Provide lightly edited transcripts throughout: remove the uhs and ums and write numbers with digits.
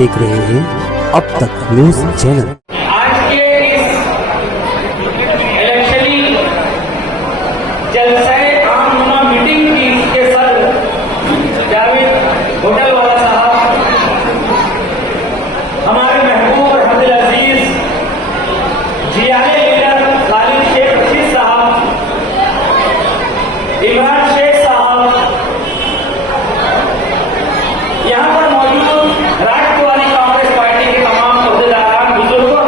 देख रहे हैं अब तक न्यूज चैनल। आज के इस इलेक्शनी जलसे आम मीटिंग की के सर जावेद होटल वाला साहब, हमारे महबूब और अब्दुल अजीज जियाने लीडर खालिद शेख रशीद साहब, इमरान शेख साहब, यहाँ पर मौजूद राष्ट्रवादी कांग्रेस पार्टी के तमाम अहदेदारान, बुजुर्ग और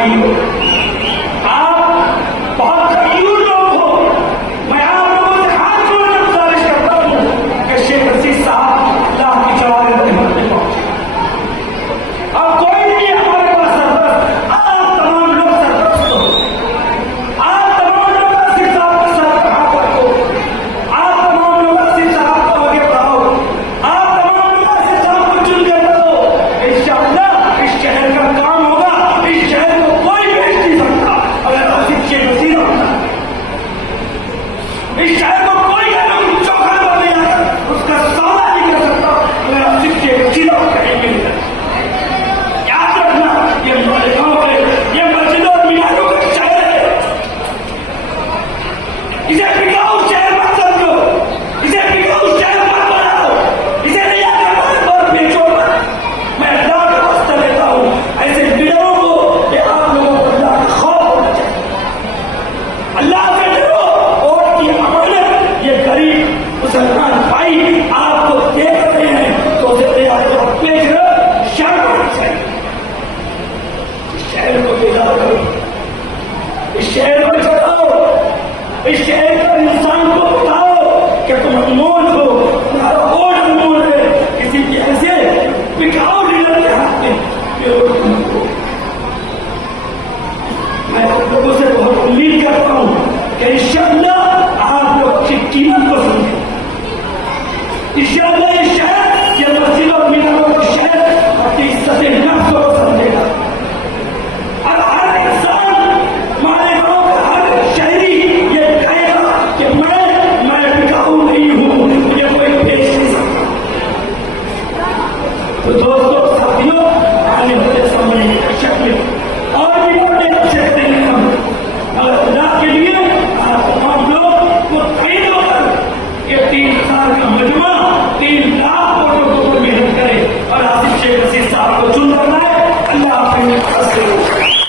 भाई हो, आप बहुत कमजोर लोग हो। मैं आप लोगों से हाथ जोड़कर गुजारिश करता हूँ कि शेख रशीद साहब अल्लाह की जवाब रहमत में पहुंचे। अब कोई भी हमारे पास सरपरस्त, आप तमाम लोग सरपरस्त हो, आप तमाम लोग आसिफ साहब का सर कहाँ पर हो, आप तमाम लोग आसिफ साहब को आगे बढ़ाओ, आप तमाम लोग आसिफ साहब को चुन कर दो। इंशाअल्लाह इस शहर का काम होगा। इस शहर को कोई बेच नहीं सकता अगर आसिफ शेख रशीद होता। इस शहर को कोई कानून चौखा नहीं आता, उसका सौदा नहीं कर सकता अगर आसिफ शेख रशीद कहीं नहीं। याद रखना, ये मालिकाओं के, ये मस्जिदों और मीनारों का शहर है। इसे बिकाऊ शहर मत समझो, इसे बिकाऊ शहर मत बनाओ, इसे नहीं आकर और बेचो मत। मैं अल्लाह का वास्ता लेता हूँ ऐसे लीडरों को कि आप लोगों को अल्लाह का खौफ होना चाहिए। अल्लाह से डरो। वोट की अमानत ये गरीब मुसलमान भाई आपको देख रहे हैं तो उसे तैयार करो, बेच रहे हो, शर्म आनी चाहिए। इस शहर को बेदार करो, इस शहर को छोड़ो, इस शहर